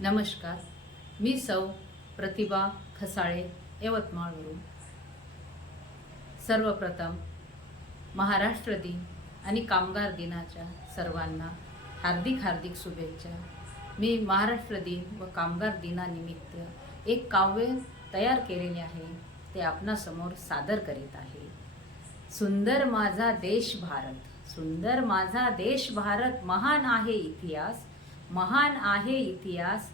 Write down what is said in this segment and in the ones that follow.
नमस्कार, मी सौ प्रतिभा खसाळे यवतमाळवरून. सर्वप्रथम महाराष्ट्र दिन आणि कामगार दिनाच्या सर्वांना हार्दिक हार्दिक शुभेच्छा. मी महाराष्ट्र दिन व कामगार दिनानिमित्त एक काव्य तयार केलेले आहे, ते आपणासमोर सादर करीत आहे. सुंदर माझा देश भारत, सुंदर माझा देश भारत, महान आहे इतिहास, महान आहे इतिहास.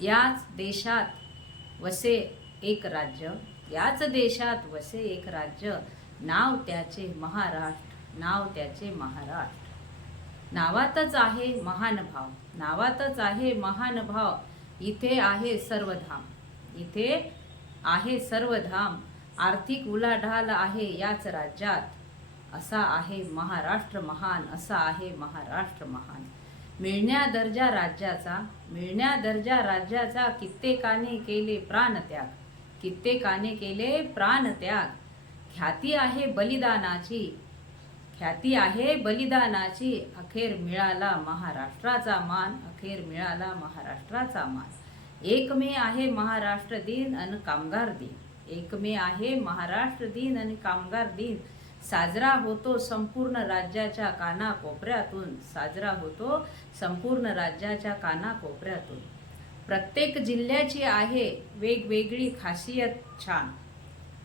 याच देशात वसे एक राज्य, याच देशात वसे एक राज्य, नाव त्याचे महाराष्ट्र, नाव त्याचे महाराष्ट्र. नावातच आहे महान भाव, नावातच आहे महान भाव. इथे आहे सर्वधाम, इथे आहे सर्वधाम. आर्थिक उलाढाल आहे याच राज्यात, असा आहे महाराष्ट्र महान, असा आहे महाराष्ट्र महान. मिळण्या दर्जा राज्याचा, मिळण्या दर्जा राज्याचा, कित्येकाने केले प्राणत्याग, कित्येकाने केले प्राणत्याग. ख्याती आहे बलिदानाची, ख्याती आहे बलिदानाची, अखेर मिळाला महाराष्ट्राचा मान, अखेर मिळाला महाराष्ट्राचा मान. एक मे आहे महाराष्ट्र दिन आणि कामगार दिन, एक मे आहे महाराष्ट्र दिन आणि कामगार दिन. साजरा होतो संपूर्ण राज्याच्या कानाकोपऱ्यातून, साजरा होतो संपूर्ण राज्याच्या कानाकोपऱ्यातून. प्रत्येक जिल्ह्याची आहे वेगवेगळी खासियत छान,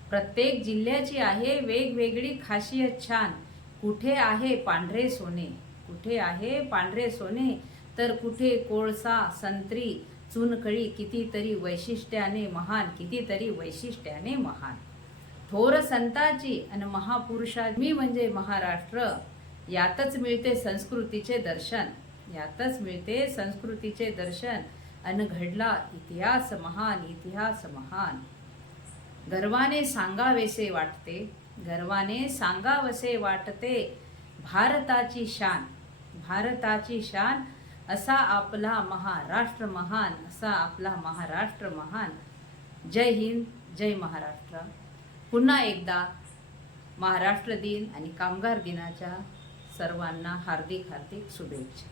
प्रत्येक जिल्ह्याची आहे वेगवेगळी खासियत छान. कुठे आहे पांढरे सोने, कुठे आहे पांढरे सोने, तर कुठे कोळसा संत्री चुनखडी, कितीतरी वैशिष्ट्याने महान, कितीतरी वैशिष्ट्याने महान. थोर संताची आणि महापुरुषाची मी म्हणजे महाराष्ट्र, यातच मिळते संस्कृतीचे दर्शन, यातच मिळते संस्कृतीचे दर्शन. अन घडला इतिहास महान, इतिहास महान. गर्वाने सांगावेसे वाटते, गर्वाने सांगावसे वाटते, भारताची शान, भारताची शान. असा आपला महाराष्ट्र महान, असा आपला महाराष्ट्र महान. जय हिंद, जय महाराष्ट्र. पुन्हा एकदा महाराष्ट्र दिन आणि कामगार दिनाच्या सर्वांना हार्दिक हार्दिक शुभेच्छा.